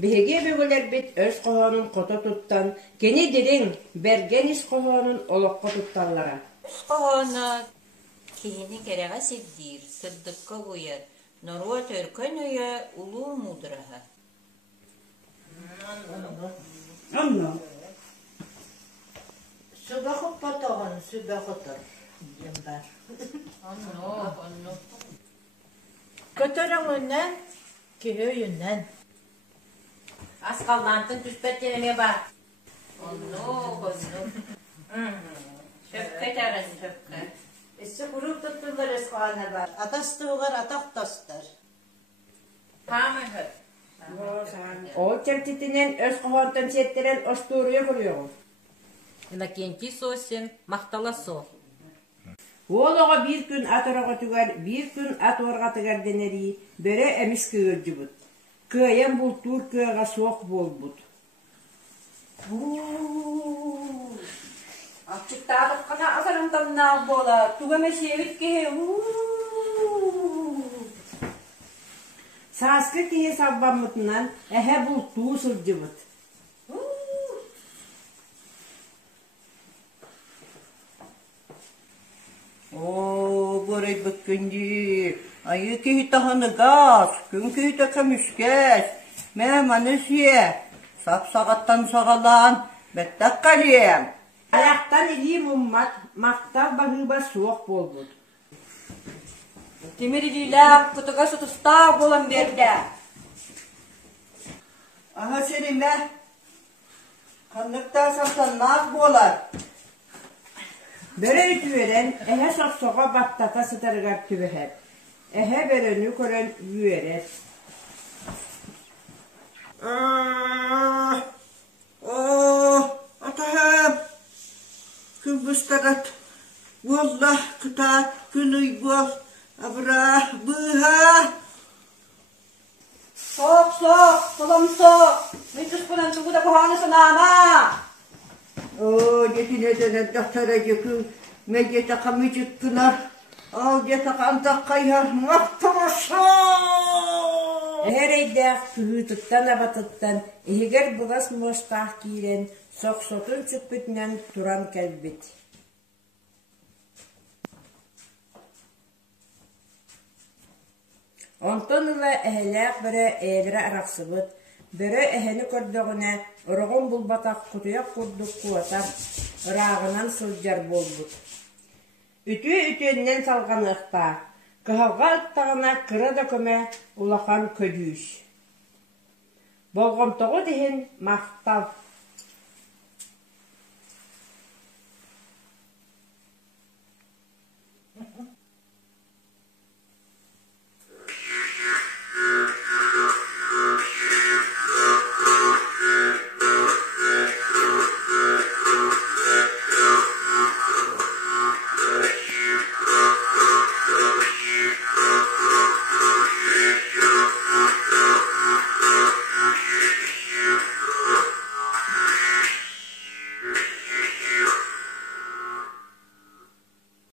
Биһиги бөгөлер бит өс коһонун кото туттан, кени дирин берген ис коһонун олокко тутталлара. Qohona kihini kereğe sigdir, sıddıkka koyar. Norva törkön öye ulu mudraha. Anno. Sübahı patağın, sübahıdır. Yember. Anno. Kötörün önden, kihöyünden. Az kaldantın tüspet yeneme bak. Anno. Şöpke tarın şöpke. Esi kurup tuttular eskağına var. Atastığılar ataktastır. Tamam höp. Ол чертитинен өс коһонтон сиэттерен остууруя көрүөгү. Иннокентий сосен мактала со. Олого bir күн атырага түгәр, bir күн атырга түгәр денери, бере эмис кыгыржыбыт. Кыян бултур кыга соқ болбут. Açıktadık kana asarımdan nağ bola. Tugame şevit ki. Сааскы кие саббаммытынан эһэ бултуу сылжыбыт. Горой бөккенди. Айы кихи таханы газ, күн кихи така мүскәс. Мә манысие. Сап сағаттан сағалан, бәттәк қалием. Аяқтан илии муммат, мақтал бағыба суық болбут. Тимирилилер kutuga tutusta bolan berdi. Aha serime. Kanlıkta sapsan naz bolar. Бөрө ütüveren эһэ сопсоға баттата сытарыгар түбэһэр. Эһэ бөрөнү көрөн үйерет. Atahım. Gün büstarat. Wallah kıtat günüy bol. Abra bıha. Sok, kolom sok. Mitus punan tugu da kohana sanama. Yetine de dahtara yıkın. Medyata kamıcık pınar. Al yata kantak kayar. Maktarasa. Эһэр эйдээх кыһыытыттан абатыттан иһигэр быгас муостаах киирэн сохсотун чүппүтүнэн туран кэлбит. Онтон ыла эһэлээх бэрэ ээлэрэ арахсыбыт, бэрэ эһэни көрдөгүнэ орогон булбатах кутуяк курдук куатар ыраагынан сылдьар болбут. Үтүөннен салган ыхпаа. Кыһалга ыттағына кыра да көмө улахан көдүүс. Болгомтоҕу диһин мактал.